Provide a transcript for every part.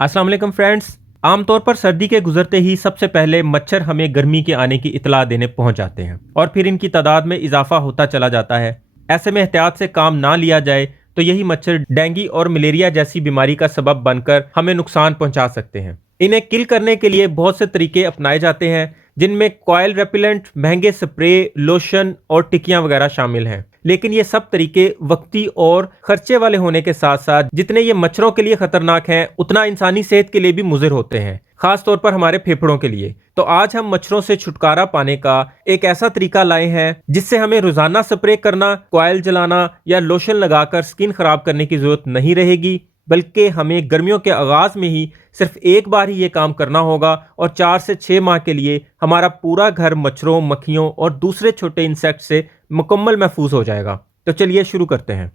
अस्सलाम वालेकुम फ्रेंड्स। आमतौर पर सर्दी के गुजरते ही सबसे पहले मच्छर हमें गर्मी के आने की इतला देने पहुंच जाते हैं और फिर इनकी तादाद में इजाफा होता चला जाता है। ऐसे में एहतियात से काम ना लिया जाए तो यही मच्छर डेंगू और मलेरिया जैसी बीमारी का सबब बनकर हमें नुकसान पहुंचा सकते हैं। इन्हें किल करने के लिए बहुत से तरीके अपनाए जाते हैं, जिनमें कॉयल रेपिलेंट, महंगे स्प्रे, लोशन और टिकियां वगैरह शामिल हैं। लेकिन ये सब तरीके वक्ती और खर्चे वाले होने के साथ साथ जितने ये मच्छरों के लिए खतरनाक हैं, उतना इंसानी सेहत के लिए भी मुज़िर होते हैं, खास तौर पर हमारे फेफड़ों के लिए। तो आज हम मच्छरों से छुटकारा पाने का एक ऐसा तरीका लाए हैं जिससे हमें रोजाना स्प्रे करना, कॉयल जलाना या लोशन लगाकर स्किन खराब करने की जरूरत नहीं रहेगी, बल्कि हमें गर्मियों के आगाज में ही सिर्फ एक बार ही ये काम करना होगा और 4 से 6 माह के लिए हमारा पूरा घर मच्छरों, मक्खियों और दूसरे छोटे इंसेक्ट से मुकम्मल महफूज हो जाएगा। तो चलिए शुरू करते हैं।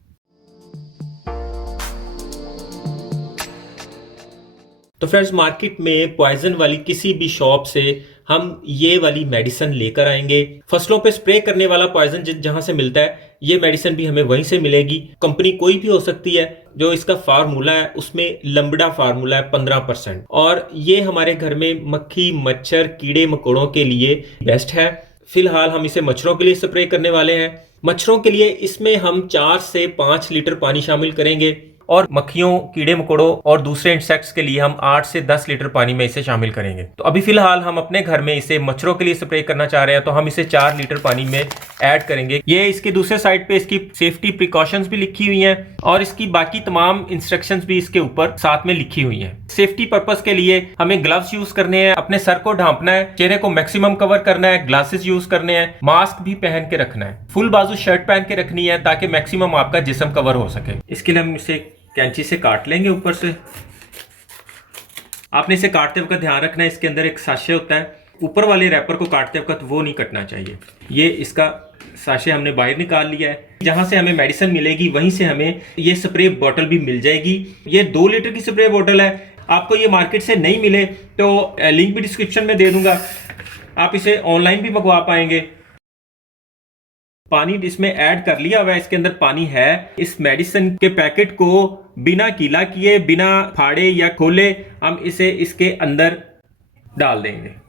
तो फ्रेंड्स, मार्केट में पॉइजन वाली किसी भी शॉप से हम ये वाली मेडिसिन लेकर आएंगे। फसलों पे स्प्रे करने वाला पॉइजन जहां से मिलता है, ये मेडिसिन भी हमें वहीं से मिलेगी। कंपनी कोई भी हो सकती है। जो इसका फार्मूला है उसमें लंबड़ा फार्मूला है 15%, और ये हमारे घर में मक्खी, मच्छर, कीड़े मकोड़ों के लिए बेस्ट है। फिलहाल हम इसे मच्छरों के लिए स्प्रे करने वाले हैं। मच्छरों के लिए इसमें हम 4 से 5 लीटर पानी शामिल करेंगे और मक्खियों, कीड़े मकोड़ों और दूसरे इंसेक्ट्स के लिए हम 8 से 10 लीटर पानी में इसे शामिल करेंगे। तो अभी फिलहाल हम अपने घर में इसे मच्छरों के लिए स्प्रे करना चाह रहे हैं, तो हम इसे 4 लीटर पानी में ऐड करेंगे। ये इसके दूसरे साइड पे इसकी सेफ्टी प्रिकॉशंस भी लिखी हुई हैं और इसकी बाकी तमाम इंस्ट्रक्शंस भी इसके ऊपर साथ में लिखी हुई हैं। सेफ्टी पर्पस के लिए हमें ग्लव्स यूज करने हैं, अपने सर को ढांपना है, चेहरे को मैक्सिमम कवर करना है, ग्लासेस यूज करने हैं, मास्क भी पहन के रखना है, फुल बाजू शर्ट पहन के रखनी है ताकि मैक्सिमम आपका जिस्म कवर हो सके। इसके लिए हम इसे कैंची से काट लेंगे ऊपर से। आपने इसे काटते वक्त ध्यान रखना है, इसके अंदर एक साशे होता है, ऊपर वाले रैपर को काटते वक्त वो नहीं कटना चाहिए। ये इसका साशे हमने बाहर निकाल लिया है। जहां से हमें मेडिसिन मिलेगी वहीं से हमें ये स्प्रे बोतल भी मिल जाएगी। ये 2 लीटर की स्प्रे बोतल है। आपको ये मार्केट से नहीं मिले तो लिंक भी डिस्क्रिप्शन में दे दूंगा, आप इसे ऑनलाइन भी मंगवा पाएंगे। पानी इसमें ऐड कर लिया हुआ है, इसके अंदर पानी है। इस मेडिसिन के पैकेट को बिना गीला किए, बिना फाड़े या खोले हम इसे इसके अंदर डाल देंगे।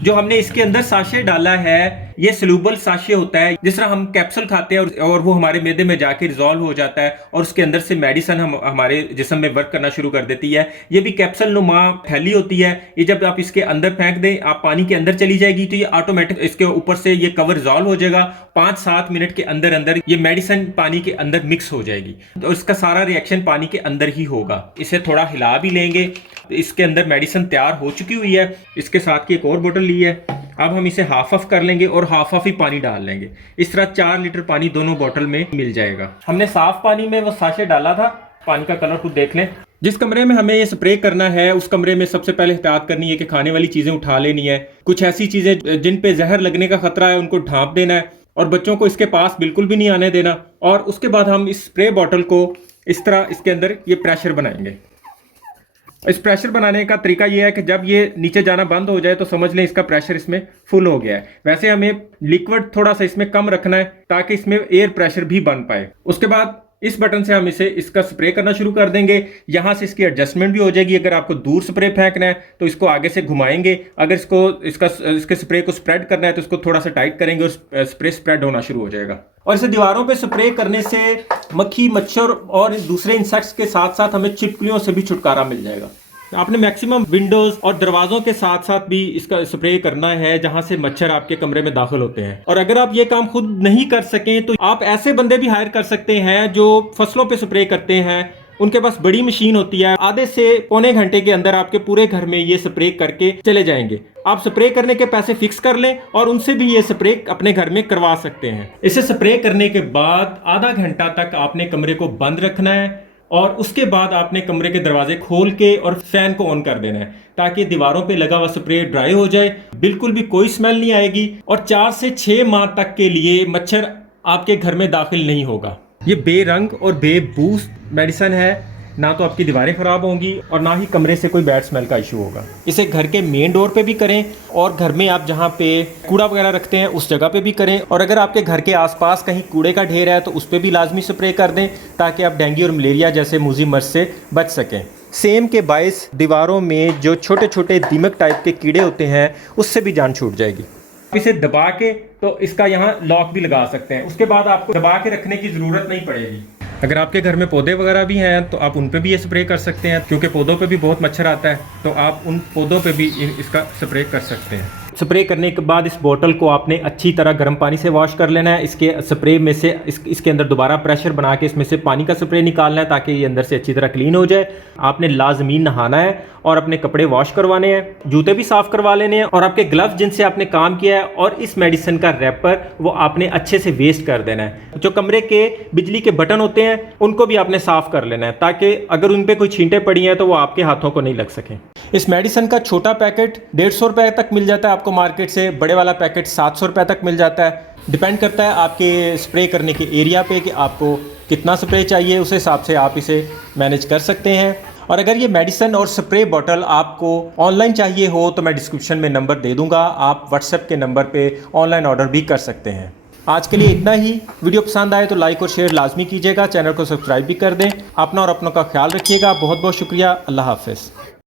जो हमने इसके अंदर साशे डाला है, ये सलूबल साशे होता है। जिस तरह हम कैप्सूल खाते हैं और वो हमारे मैदे में जाके रिजॉल्व हो जाता है और उसके अंदर से मेडिसिन हमारे जिस्म में वर्क करना शुरू कर देती है। ये भी कैप्सूल नुमा थैली होती है। ये जब आप इसके अंदर फेंक दें, आप पानी के अंदर चली जाएगी तो ये ऑटोमेटिक इसके ऊपर से ये कवर रिजॉल्व हो जाएगा। 5-7 मिनट के अंदर अंदर ये मेडिसिन पानी के अंदर मिक्स हो जाएगी, तो इसका सारा रिएक्शन पानी के अंदर ही होगा। इसे थोड़ा हिला भी लेंगे। इसके अंदर मेडिसिन तैयार हो चुकी हुई है। इसके साथ की एक और बोतल ली है। अब हम इसे हाफ ऑफ कर लेंगे और हाफ ऑफ ही पानी डाल लेंगे। इस तरह 4 लीटर पानी दोनों बोतल में मिल जाएगा। हमने साफ पानी में वो साशे डाला था। पानी का कलर खुद देख लें। जिस कमरे में हमें ये स्प्रे करना है उस कमरे में सबसे पहले एहतियात करनी है कि खाने वाली चीजें उठा लेनी है। कुछ ऐसी चीजें जिन पे जहर लगने का खतरा है उनको ढांप देना है और बच्चों को इसके पास बिल्कुल भी नहीं आने देना। और उसके बाद हम इस स्प्रे बोतल को इस तरह इसके अंदर ये प्रेशर बनाएंगे। इस प्रेशर बनाने का तरीका यह है कि जब ये नीचे जाना बंद हो जाए तो समझ लें इसका प्रेशर इसमें फुल हो गया है। वैसे हमें लिक्विड थोड़ा सा इसमें कम रखना है ताकि इसमें एयर प्रेशर भी बन पाए। उसके बाद इस बटन से हम इसका स्प्रे करना शुरू कर देंगे। यहां से इसकी एडजस्टमेंट भी हो जाएगी। अगर आपको दूर स्प्रे फेंकना है तो इसको आगे से घुमाएंगे। अगर इसके स्प्रे को स्प्रेड करना है तो इसको थोड़ा सा टाइट करेंगे और स्प्रे स्प्रेड होना शुरू हो जाएगा। और इसे दीवारों पे स्प्रे करने से मक्खी, मच्छर और दूसरे इंसेक्ट्स के साथ साथ हमें छिपकलियों से भी छुटकारा मिल जाएगा। आपने मैक्सिमम विंडोज और दरवाजों के साथ साथ भी इसका स्प्रे करना है जहां से मच्छर आपके कमरे में दाखिल होते हैं। और अगर आप ये काम खुद नहीं कर सकें तो आप ऐसे बंदे भी हायर कर सकते हैं जो फसलों पे स्प्रे करते हैं। उनके पास बड़ी मशीन होती है। आधे से पौने घंटे के अंदर आपके पूरे घर में ये स्प्रे करके चले जाएंगे। आप स्प्रे करने के पैसे फिक्स कर लें और उनसे भी ये स्प्रे अपने घर में करवा सकते हैं। इसे स्प्रे करने के बाद आधा घंटा तक आपने कमरे को बंद रखना है और उसके बाद आपने कमरे के दरवाजे खोल के और फैन को ऑन कर देना है ताकि दीवारों पे लगा हुआ स्प्रे ड्राई हो जाए। बिल्कुल भी कोई स्मेल नहीं आएगी और 4 से 6 माह तक के लिए मच्छर आपके घर में दाखिल नहीं होगा। ये बेरंग और बेबू मेडिसिन है। ना तो आपकी दीवारें ख़राब होंगी और ना ही कमरे से कोई बैड स्मेल का इशू होगा। इसे घर के मेन डोर पे भी करें और घर में आप जहाँ पे कूड़ा वगैरह रखते हैं उस जगह पे भी करें, और अगर आपके घर के आसपास कहीं कूड़े का ढेर है तो उस पर भी लाजमी स्प्रे कर दें ताकि आप डेंगू और मलेरिया जैसे मूजी मर्ज से बच सकें। सेम के बायस दीवारों में जो छोटे छोटे दीमक टाइप के कीड़े होते हैं उससे भी जान छूट जाएगी। इसे दबा के तो इसका यहाँ लॉक भी लगा सकते हैं, उसके बाद आपको दबा के रखने की ज़रूरत नहीं पड़ेगी। अगर आपके घर में पौधे वगैरह भी हैं तो आप उन पे भी ये स्प्रे कर सकते हैं, क्योंकि पौधों पे भी बहुत मच्छर आता है, तो आप उन पौधों पे भी इसका स्प्रे कर सकते हैं। स्प्रे करने के बाद इस बोतल को आपने अच्छी तरह गर्म पानी से वॉश कर लेना है। इसके स्प्रे में से इसके अंदर दोबारा प्रेशर बना के इसमें से पानी का स्प्रे निकालना है ताकि ये अंदर से अच्छी तरह क्लीन हो जाए। आपने लाजमी नहाना है और अपने कपड़े वॉश करवाने हैं, जूते भी साफ़ करवा लेने हैं, और आपके ग्लव्स जिनसे आपने काम किया है और इस मेडिसिन का रैपर वो आपने अच्छे से वेस्ट कर देना है। जो कमरे के बिजली के बटन होते हैं उनको भी आपने साफ़ कर लेना है ताकि अगर उन पर कोई छींटें पड़ी हैं तो वो आपके हाथों को नहीं लग सकें। इस मेडिसिन का छोटा पैकेट 150 रुपये तक मिल जाता है आपको मार्केट से, बड़े वाला पैकेट 700 रुपये तक मिल जाता है। डिपेंड करता है आपके स्प्रे करने के एरिया पे कि आपको कितना स्प्रे चाहिए, उस हिसाब से आप इसे मैनेज कर सकते हैं। और अगर ये मेडिसिन और स्प्रे बॉटल आपको ऑनलाइन चाहिए हो तो मैं डिस्क्रिप्शन में नंबर दे दूंगा, आप व्हाट्सएप के नंबर पे ऑनलाइन ऑर्डर भी कर सकते हैं। आज के लिए इतना ही। वीडियो पसंद आए तो लाइक और शेयर लाजमी कीजिएगा, चैनल को सब्सक्राइब भी कर दें। अपना और अपनों का ख्याल रखिएगा। बहुत बहुत शुक्रिया। अल्लाह हाफ़िज़।